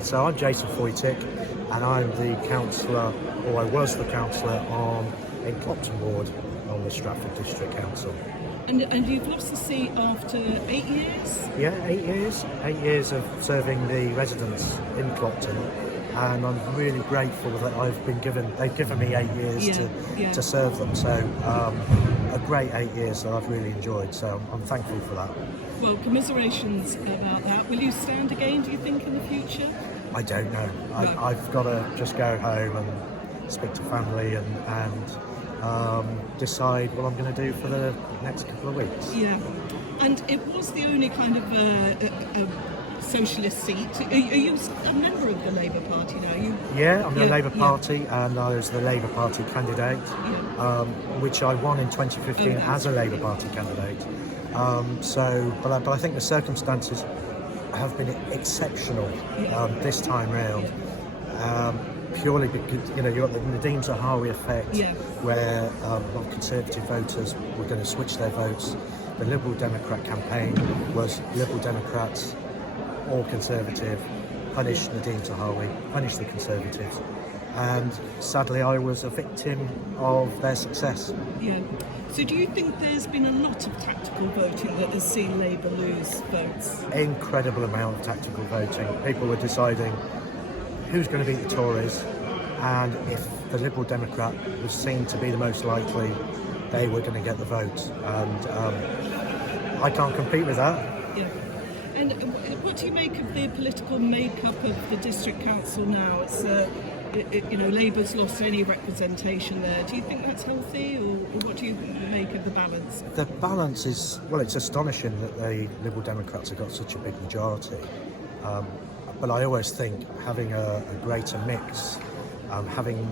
So I'm Jason Fojtik, and I'm the councillor, or I was the councillor in Clopton Ward on the Stratford District Council. And you've lost the seat after 8 years? Yeah, 8 years. 8 years of serving the residents in Clopton, and I'm really grateful that they've given me 8 years to serve them. So a great 8 years that I've really enjoyed. So I'm thankful for that. Well, commiserations about that. Will you stand again, do you think, in the future? I don't know. No. I've got to just go home and speak to family and decide what I'm going to do for the next couple of weeks. Yeah. And it was the only kind of socialist seat. Are you a member of the Labour Party now? I'm the Labour Party, and I was the Labour Party candidate, which I won in 2015 as a Labour Party candidate. But I think the circumstances have been exceptional this time round, purely because you've got the Nadeem Zahawi effect, where a lot of Conservative voters were going to switch their votes. The Liberal Democrat campaign was Liberal Democrats or Conservative, punish Nadeem Zahawi, punish the Conservatives, and sadly I was a victim of their success. Yeah. So do you think there's been a lot of tactical voting that has seen Labour lose votes? Incredible amount of tactical voting. People were deciding who's going to beat the Tories, and if the Liberal Democrat was seen to be the most likely, they were going to get the vote. And I can't compete with that. Yeah. And what do you make of the political makeup of the District Council now? It's Labour's lost any representation there. Do you think that's healthy, or what do you make of the balance? The balance is, it's astonishing that the Liberal Democrats have got such a big majority. But I always think having a greater mix, having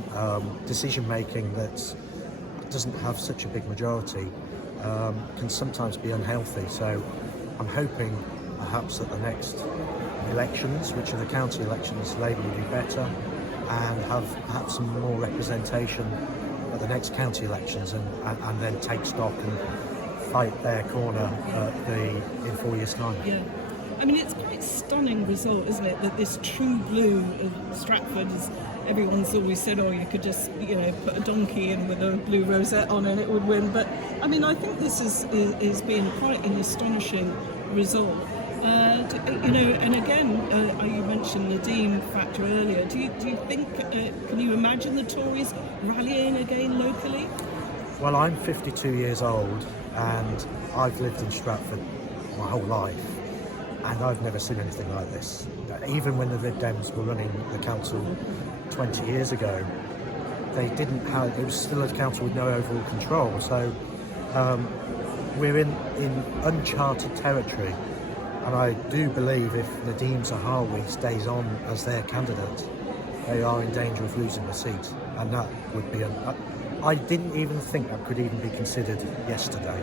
decision making that doesn't have such a big majority, can sometimes be unhealthy. So I'm hoping perhaps at the next elections, which are the county elections, Labour will be better and have perhaps some more representation at the next county elections, and then take stock and fight their corner in 4 years' time. Yeah. I mean, it's quite a stunning result, isn't it, that this true blue of Stratford is, everyone's always said, you could just, put a donkey in with a blue rosette on and it would win. But, I mean, I think this is been quite an astonishing result. And again, you mentioned the Nadeem factor earlier. Do you think, can you imagine the Tories rallying again locally? Well, I'm 52 years old and I've lived in Stratford my whole life, and I've never seen anything like this. Even when the Lib Dems were running the council 20 years ago, it was still a council with no overall control. So we're in uncharted territory. And I do believe if Nadeem Zahawi stays on as their candidate, they are in danger of losing the seat. And that would be I didn't even think that could even be considered yesterday.